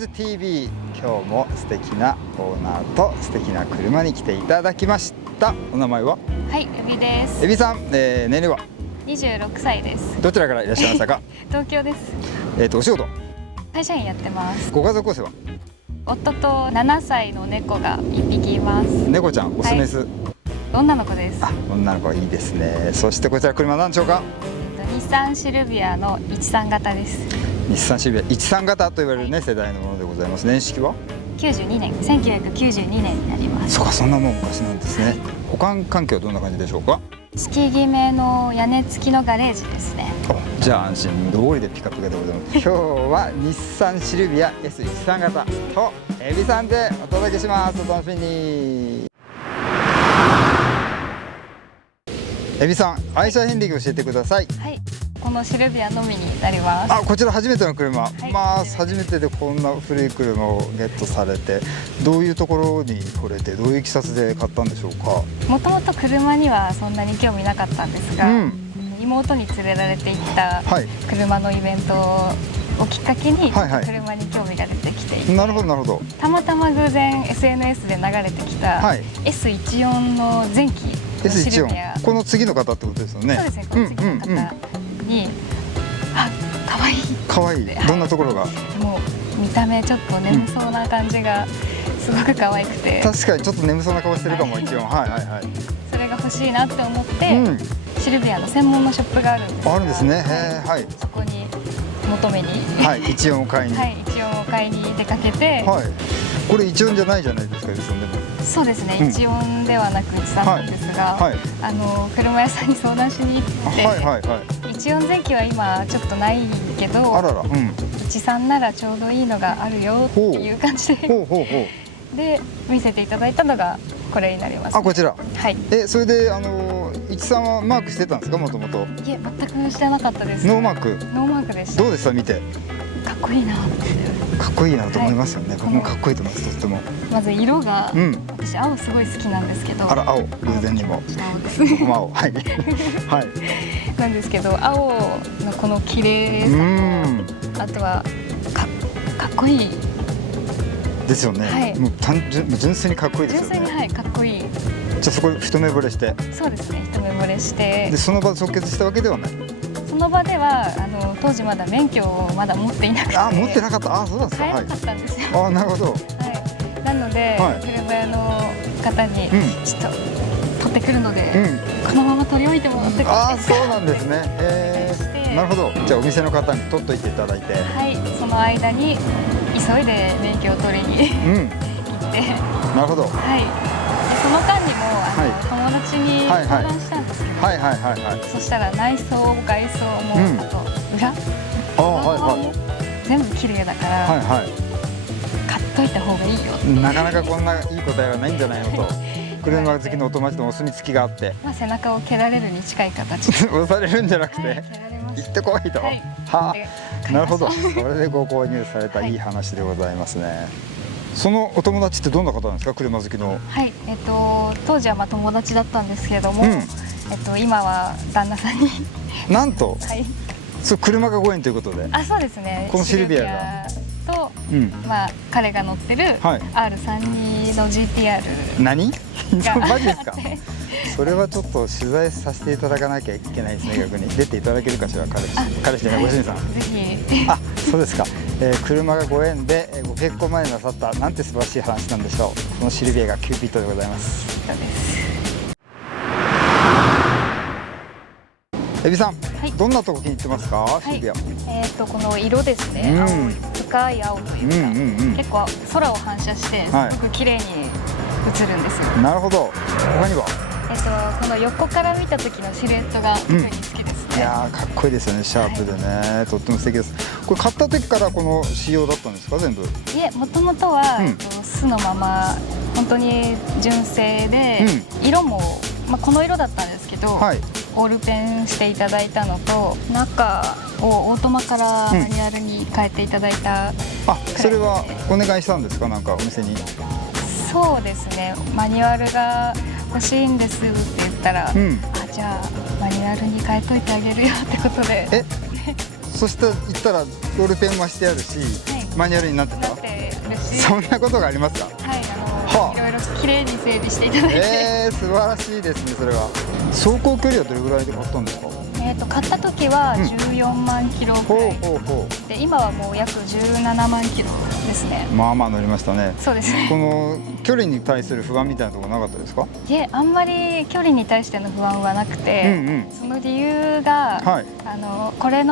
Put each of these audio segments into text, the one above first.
ズ TV、 今日も素敵なオーナーと素敵な車に来ていただきました。お名前は？はい、エビです。エビさん、年齢は26歳です。どちらからいらっしゃいましたか？東京です。お仕事、会社員やってます。ご家族構成は？夫と7歳の猫が1匹います。猫ちゃん、オスメス？はい、女の子です。あ、女の子、いいですね。そしてこちら車なんでしょうか？日産シルビアの13型です。日産シルビア13型と言われるね、世代のものでございます。年式は92年、1992年になります。そうか、そんなもん昔なんですね。保管環境はどんな感じでしょうか？月決めの屋根付きのガレージですね。じゃあ安心通りでピカピカでございます。今日は日産シルビア S13 型とエビさんでお届けします。お楽しみに。エビさん、愛車遍歴教えてください。はい、このシルビアのみになります。あ、こちら初めての車、はい、まあ初めてでこんな古い車をゲットされて、どういうところに惚れて、どういういきさつで買ったんでしょうか？もともと車にはそんなに興味なかったんですが、妹に連れられて行った車のイベントをきっかけに車に興味が出てきていて、なるほどなるほど。たまたま偶然 SNS で流れてきた S14 の前期のシルビア、この次の方ってことですよね。そうですね、この次の方に、あ、可愛い。可愛い。どんなところが？もう見た目ちょっと眠そうな感じがすごく可愛くて、確かにちょっと眠そうな顔してるかも。一応それが欲しいなって思って、シルビアの専門のショップがあるんですが、あるんですね。はい。そこに求めに、14を買いに、14を買いに出かけて、これ14じゃないじゃないですか、でも。そうですね、14ではなく13なんですが、車屋さんに相談しに行って、14前期は今ちょっとないけど、13ならちょうどいいのがあるよっていう感じで見せていただいたのがこれになります。あ、こちら。はい。それで13はマークしてたんですか、もともと？いえ、全くしてなかったです。ノーマーク。ノーマークでした。どうでした、見て？かっこいいなって。かっこいいなと思いますよね。僕もかっこいいと思います、とっても。まず色が、私青すごい好きなんですけど。あら、青、偶然にも。青です。僕も青。はい。なんですけど、青のこの綺麗さと、あとはかっこいいですよね。もう純粋にかっこいいですよね。純粋にかっこいい。じゃあそこ一目惚れして。そうですね、一目惚れして。でその場で即決したわけではない。その場では当時まだ免許をまだ持っていなくて。あ、持ってなかった。あ、そうなんですか。買えなかったんですよ。あ、なるほど。なので車屋の方にちょっと取ってくるので、このまま取り置いてもらってください。あ、そうなんですね。なるほど。じゃあお店の方に取っといていただいて。はい、その間に急いで免許を取りに行って。なるほど。はい。その間にも友達に相談したんですけど、そしたら内装外装もあと裏も全部綺麗だから買っといた方がいいよって。なかなかこんないい答えはないんじゃないのと。車好きのお友達とお墨付きがあって、背中を蹴られるに近い形で押されるんじゃなくて行ってこいと。はあ、なるほど。それでご購入されたいい話でございますね。そのお友達ってどんな方なんですか、車好きの？はい、当時は友達だったんですけれども、今は旦那さんになんと、そう、車がご縁ということで。あ、そうですね。このシルビアがと、彼が乗ってる R32 の GTR 何？マジですか？それはちょっと取材させていただかなきゃいけないですね。逆に出ていただけるかしら。彼氏じゃない、ご主人さん。ぜひ。あ、そうですか。車がご縁でご結婚までなさった、なんて素晴らしい話なんでしょう。このシルビアがキューピッドでございます。そうです。エビさん、どんなとこ気に入ってますか、シルビア？この色ですね。深い青というか、結構空を反射してすごく綺麗に映るんですよ。なるほど。他には？この横から見た時のシルエットが特に好きですね。いやー、かっこいいですよね、シャープでね。とっても素敵です。これ買った時からこの仕様だったんですか、全部？いえ、もともとは素のまま本当に純正で、色もこの色だったんですけど、オールペンしていただいたのと、中をオートマからマニュアルに変えていただいた。あ、それはお願いしたんですか、なんかお店に？そうですね、マニュアルが欲しいんですって言ったら、じゃあマニュアルに変えといてあげるよってことで。そしたら言ったらオールペンもしてあるし、マニュアルになってた。そんなことがありますか？はい、いろいろ綺麗に整備していただいて、素晴らしいですね。それは走行距離はどれぐらいで買ったんですか？買った時は14万キロくらい、で今はもう約17万キロですね。まあまあ乗りましたね。そうですね。この距離に対する不安みたいなところなかったですか？いえ、あんまり距離に対しての不安はなくて、その理由が、これ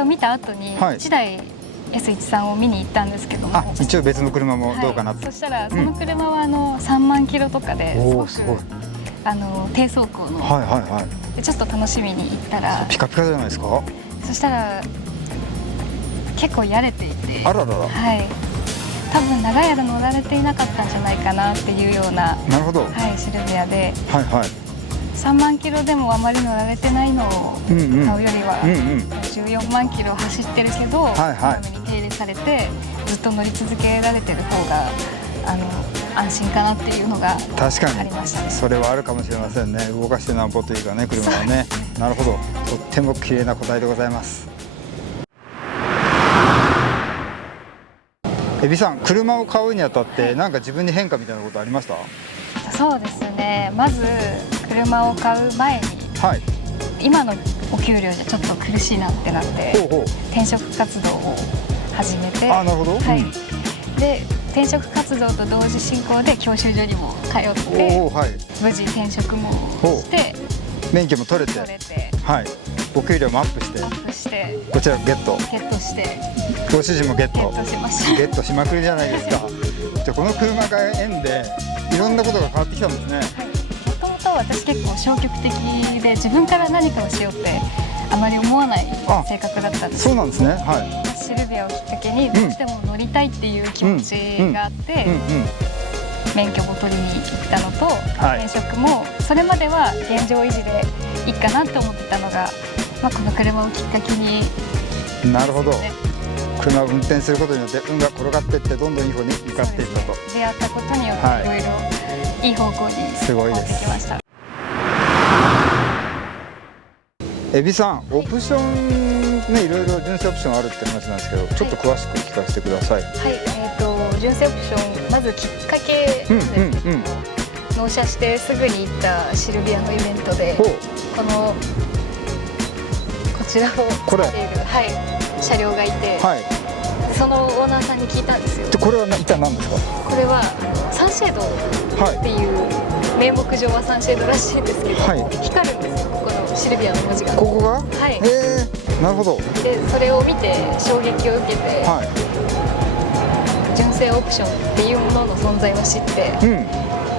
を見た後に1台 S13 を見に行ったんですけども、一応別の車もどうかなって、そしたらその車は3万キロとかですごく低走行の、でちょっと楽しみに行ったらピカピカじゃないですか？そしたら結構やれていて、あららら、多分長い間乗られていなかったんじゃないかなっていうような、なるほど、シルビアで、3万キロでもあまり乗られてないのを買うよりは、14万キロ走ってるけど、こまめに手入れされてずっと乗り続けられてる方が安心かなっていうのがありましたね。確かにそれはあるかもしれませんね。動かしてなんぼというかね、車はね。なるほど、とっても綺麗な答えでございます。エビさん、車を買うにあたってなんか自分に変化みたいなことありました？そうですね、まず車を買う前に、今のお給料じゃちょっと苦しいなってなって転職活動を始めて、なるほど、で転職活動と同時進行で教習所にも通って、無事転職もして免許も取れて、お給料もアップしてこちらゲットして、ご主人もゲットしまくりじゃないですか。じゃあこの車が縁でいろんなことが変わってきたんですね。もともと私結構消極的で、自分から何かをしようってあまり思わない性格だったんです。そうなんですね。シルビアをきっかけにどうしても乗りたいっていう気持ちがあって免許を取りに行ったのと、転職もそれまでは現状維持でいいかなって思ってたのが、この車をきっかけに、なるほど、車を運転することによって運が転がっていって、どんどんいい方に向かっていったと。出会ったことによっていろいろいい方向にすごいです。きました。エビさん、オプションね、いろいろ純正オプションあるって話なんですけど、ちょっと詳しく聞かせてください。純正オプション、まずきっかけですけど、納車してすぐに行ったシルビアのイベントで、こちらを使っている車両がいて、そのオーナーさんに聞いたんですよ。これは一体何ですか？これはサンシェードっていう、名目上はサンシェードらしいんですけど、光るんですよ、ここのシルビアの文字が。ここが？なるほど。でそれを見て衝撃を受けて、純正オプションっていうものの存在を知って、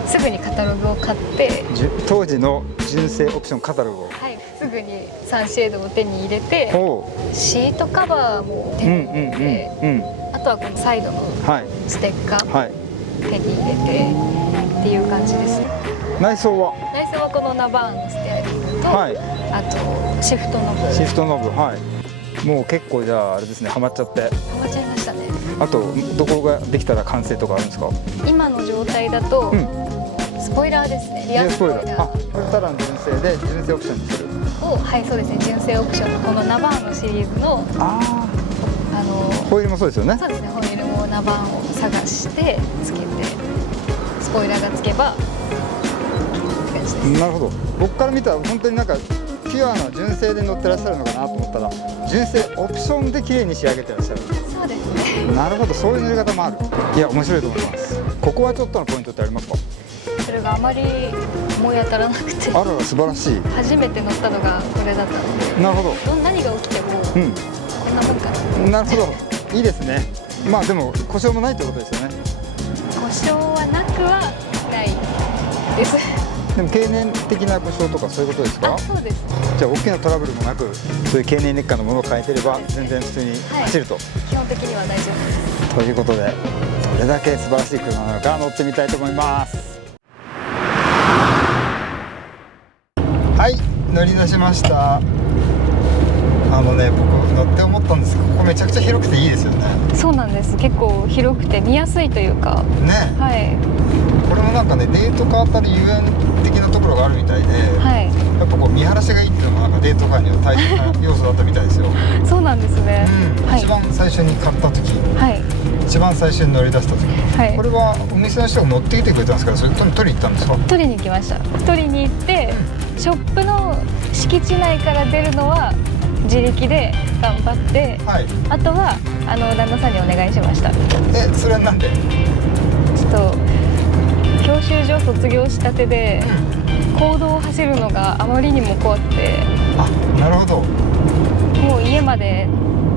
すぐにカタログを買って、当時の純正オプションカタログを、すぐにサンシェードを手に入れて、シートカバーも手に入れて、あとはこのサイドのステッカー手に入れてっていう感じです。内装はこのナバーンのステアリングと、あとシフトノブ。もう結構じゃああれですね、ハマっちゃって。ハマっちゃいましたね。あとどこができたら完成とかあるんですか？今の状態だと、スポイラーですね。リアスポイラー。これただの純正で純正オプションにする。そうですね。純正オプションのこのナバーンのシリーズのホイールもそうですよね。そうですね。ホイールもナバーンを探してつけて、スポイラーがつけば。なるほど。僕から見たら本当になんかピュアな純正で乗ってらっしゃるのかなと思ったら、純正オプションで綺麗に仕上げてらっしゃる。そうですね。なるほど、そういう乗り方もある。いや、面白いと思います。ここはちょっとのポイントってありますか？それがあまり思い当たらなくて、あらら、素晴らしい。初めて乗ったのがこれだったので。なるほど。何が起きても、こんなもんかな。なるほど、いいですね。まあでも故障もないってことですよね。故障はなくはないです。でも経年的な故障とかそういうことですか？そうです。じゃあ大きなトラブルもなく、そういう経年劣化のものを変えてれば全然普通に走ると、基本的には大丈夫です。ということで、どれだけ素晴らしい車なのか乗ってみたいと思います。はい、乗り出しました。僕乗って思ったんですけど、ここめちゃくちゃ広くていいですよね。そうなんです。結構広くて見やすいというかね。これもなんかね、デートカーあたり遊園的なところがあるみたいで、やっぱこう見晴らしがいいっていうのがなんかデートカーには大切な要素だったみたいですよ。そうなんですね。一番最初に買った時、一番最初に乗り出した時、はい、これはお店の人が乗ってきてくれたんですか、それとも取りに行ったんですか？取りに行きました。取りに行って、ショップの敷地内から出るのは自力で頑張って、はい、あとは旦那さんにお願いしました。それはなんで？ちょっと教習所卒業したてで、公道を走るのがあまりにも怖くて。あ、なるほど。もう家まで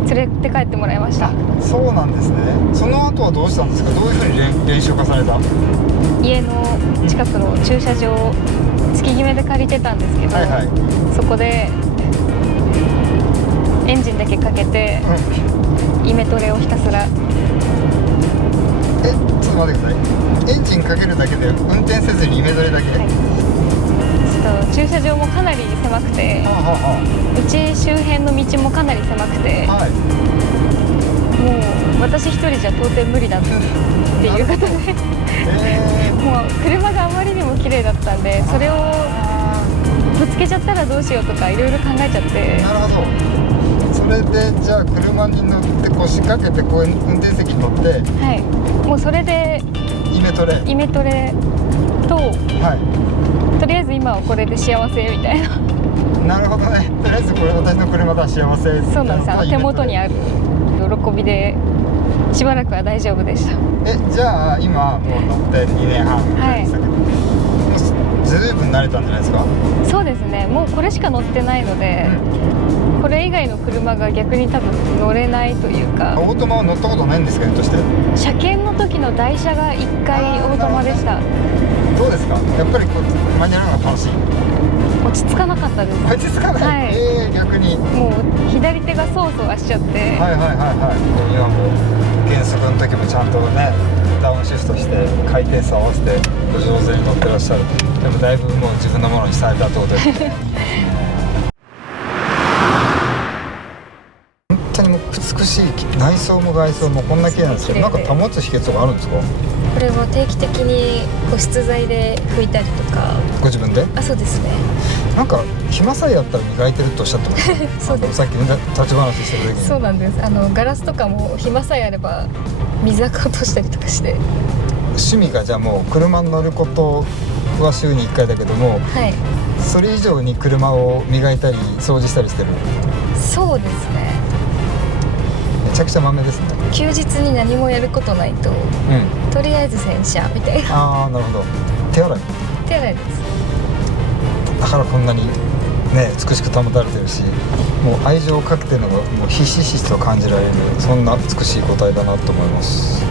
連れて帰ってもらいました。そうなんですね。その後はどうしたんですか？どういうふうに練習化された？家の近くの駐車場を月決めで借りてたんですけど、はいはい、そこでエンジンだけかけて、イメトレをひたすら。ちょっと待ってください。エンジンかけるだけで運転せずにイメトレだけ、はい、ちょっと駐車場もかなり狭くて、うち周辺の道もかなり狭くて、はい、もう私一人じゃ到底無理だっていうことでもう車があまりにも綺麗だったんで、それをぶつけちゃったらどうしようとかいろいろ考えちゃって。なるほど。それでじゃあ車に乗って腰掛けてこう運転席に乗って、はい、もうそれでイメトレと、はい、とりあえず今はこれで幸せみたいな。なるほどね。とりあえずこれ私の車だ、幸せ。そうなんです。手元にある喜びでしばらくは大丈夫でした。じゃあ今もう乗って2年半でしたけど、はい、ずいぶん慣れたんじゃないですか？そうですね。もうこれしか乗ってないので、これ以外の車が逆に多分乗れないというか。オートマは乗ったことないんですか？として車検の時の台車が1回オートマでした。どうですか？やっぱりこう車にやるのが楽しい？落ち着かなかったです。落ち着かない、はい、逆にもう左手がそわそわしちゃって。はいはいはいはい。今も減速の時もちゃんとねダウンシフトして回転数合わせてお上手に乗ってらっしゃる。でもだいぶもう自分のものにされたってことですね。本当にもう美しい、内装も外装もこんな綺麗なんですけど、なんか保つ秘訣があるんですか？これは定期的に保湿剤で拭いたりとか。ご自分で？そうですね。なんか暇さえあったら磨いてるとおっしゃってました。そうです。さっき立ち話してる時に。そうなんです。ガラスとかも暇さえあれば水垢落としたりとかして。趣味がじゃあもう車に乗ることは週に1回だけども、はい、それ以上に車を磨いたり掃除したりしてる。そうですね。めちゃくちゃ豆ですね。休日に何もやることないと、とりあえず洗車みたいな。ああ、なるほど。手洗いです。だからこんなにね美しく保たれてるし、もう愛情をかけてるのがもうひしひしと感じられる、そんな美しい個体だなと思います。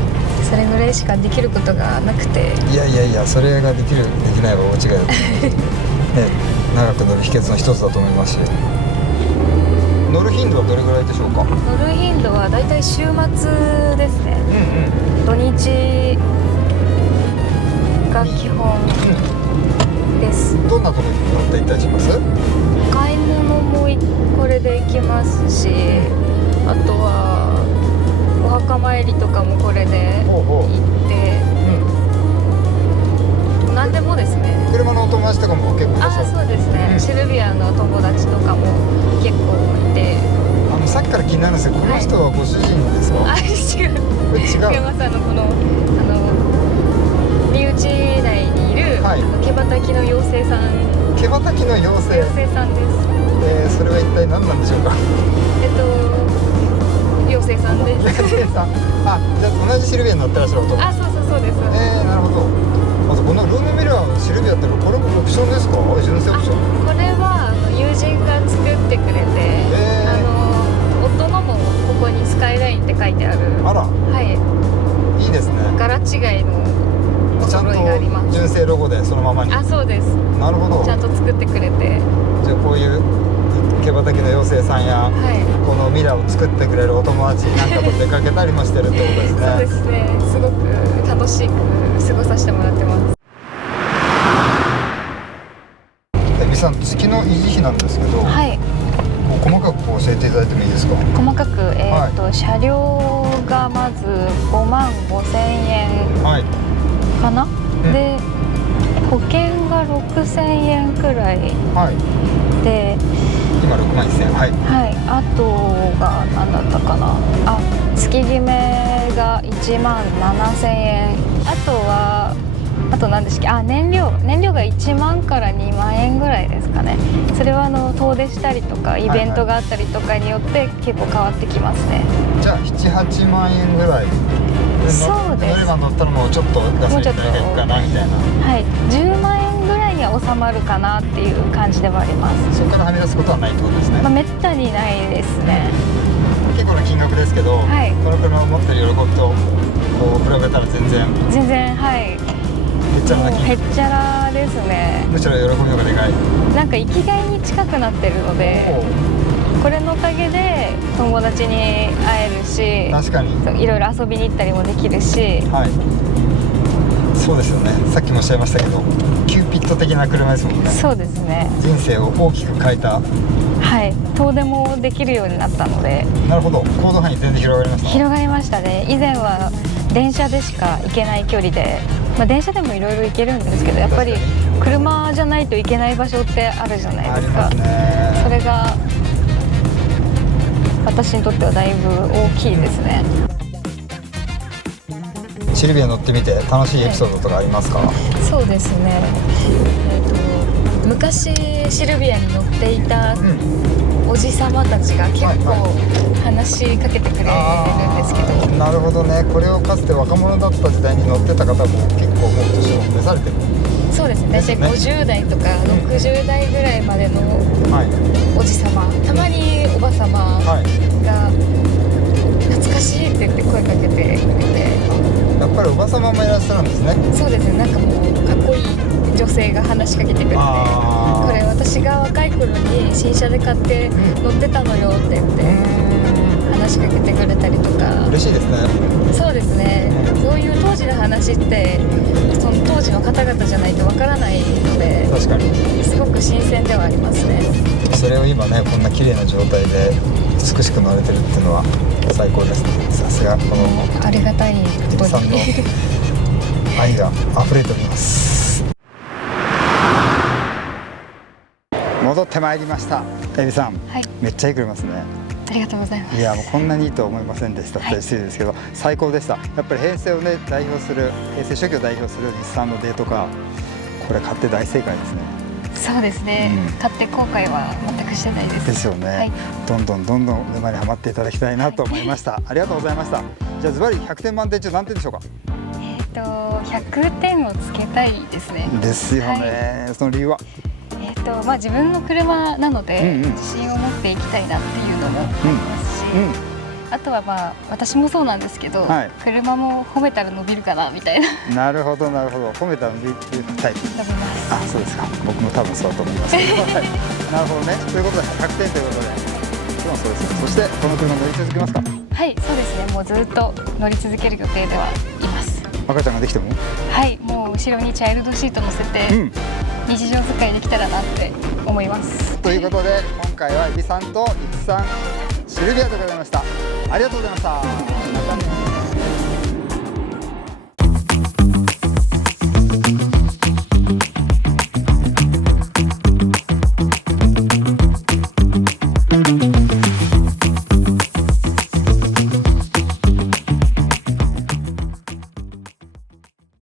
それぐらいしかできることがなくて。いやそれができるできないは大違いだと思いますね。長く乗る秘訣の一つだと思いますし。乗る頻度はどれぐらいでしょうか？乗る頻度はだいたい週末ですね。土日が基本です。どんなところに乗って行ったりします？買い物もこれで行きますし、あとはお墓参りとかもこれで行って、何でもですね。車のお友達とかも結構いらっしゃる？そうですね、シルビアの友達とかも結構いて。さっきから気になるんですけど、この人はご主人ですか？違う。違います。この身内内にいる、毛羽滝の妖精さん。毛羽滝の妖精さんです。それは一体何なんでしょうか？妖精さんです。妖精さん。じゃあ同じシルビアに乗ってらっしゃると。そうです。なるほど。まずこのルームミラーのシルビアってこれもオプションですか？純正オプション？これは友人が作ってくれて、夫のもここにスカイラインって書いてある。あら。はい。いいですね。柄違いのお揃いがあります。純正ロゴでそのままに。そうです。なるほど。ちゃんと作ってくれて。じゃあこういう毛羽滝の妖精さんや、このミラーを作ってくれるお友達なんかと出かけたりもしてるってことですね。そうですね。すごく楽しく過ごさせてもらってます。エビさん、月の維持費なんですけど、細かく教えていただいてもいいですか？細かく、車両がまず55,000円かな、で保険が6,000円くらい、で今6万1000円。はい、はい、あとが何だったかな、あ、月決めが1万7000円、あと何でしたっけ、燃料が1万から2万円ぐらいですかね。それは遠出したりとかイベントがあったりとかによって結構変わってきますね。じゃあ7、8万円ぐらい。そうです。乗れば乗ったらもうちょっとガソリン代がいくかなみたいな。はい、10万円ぐらいには収まるかなっていう感じではあります。そこからはみ出すことはないってことですね。めったにないですね。結構な金額ですけど、はい、この車を持ってる喜びとこう比べたら全然、はい、へっちゃらな金額。へっちゃらですね。むしろ喜びの方がでかい。なんか生きがいに近くなってるので、これのおかげで友達に会えるし、確かにいろいろ遊びに行ったりもできるし、はい、そうですよね。さっきもおっしゃいましたけど、キューピッド的な車ですもんね。そうですね。人生を大きく変えた。はい、遠出もできるようになったので。なるほど、行動範囲全然広がりました。広がりましたね。以前は電車でしか行けない距離で、電車でもいろいろ行けるんですけど、やっぱり車じゃないといけない場所ってあるじゃないですか。ありますね。それが私にとってはだいぶ大きいですね。シルビア乗ってみて楽しいエピソードとかありますか？そうですね、昔シルビアに乗っていたおじさまたちが結構話しかけてくれるんですけど、なるほどね。これをかつて若者だった時代に乗ってた方も結構もう年を召されてる。そうですね、大体50代とか60代ぐらいまでのおじさま、たまにおばさまが懐かしいって言って声かけてくれて。やっぱりおばさまもいらっしゃるんですね。そうですね、なんかもうかっこいい女性が話しかけてくれて、これ私が若い頃に新車で買って乗ってたのよって言って話しかけてくれたりとか。嬉しいですね。そうですね、そういう当時の話ってその当時の方々じゃないとわからないので、確かにすごく新鮮ではありますね。それを今ね、こんな綺麗な状態で美しく乗れてるっていうのは最高ですね。さすがこのありがたいことさんのに愛が溢れております。戻ってまいりました。エビさん、はい、めっちゃいい車ですね。ありがとうございます。いや、もうこんなにいいとは思いませんでしたって失礼ですけど、最高でした。やっぱり平成をね代表する、平成初期を代表する日産のデートカー、これ買って大正解ですね。そうですね、買って後悔は全くしてないです。ですよね、はい、どんどん沼にはまっていただきたいなと思いました、ありがとうございました。じゃあズバリ100点満点中何点でしょうか？100点をつけたいですね。ですよね、はい、その理由は自分の車なので、自信を持っていきたいなっていうのもありますし、あとは私もそうなんですけど、車も褒めたら伸びるかなみたいな。なるほどなるほど、褒めたら伸びるタイプ。伸びます。あ、そうですか。僕も多分そうだと思います。なるほどね。ということで100点ということで、もちろんそうです。そしてこの車乗り続けますか？はい、そうですね。もうずっと乗り続ける予定ではいます。赤ちゃんができても？はい、もう後ろにチャイルドシート乗せて、日常使いできたらなって思います。ということで今回はエビさんとイクさんシルビアでございました。ありがとうございました。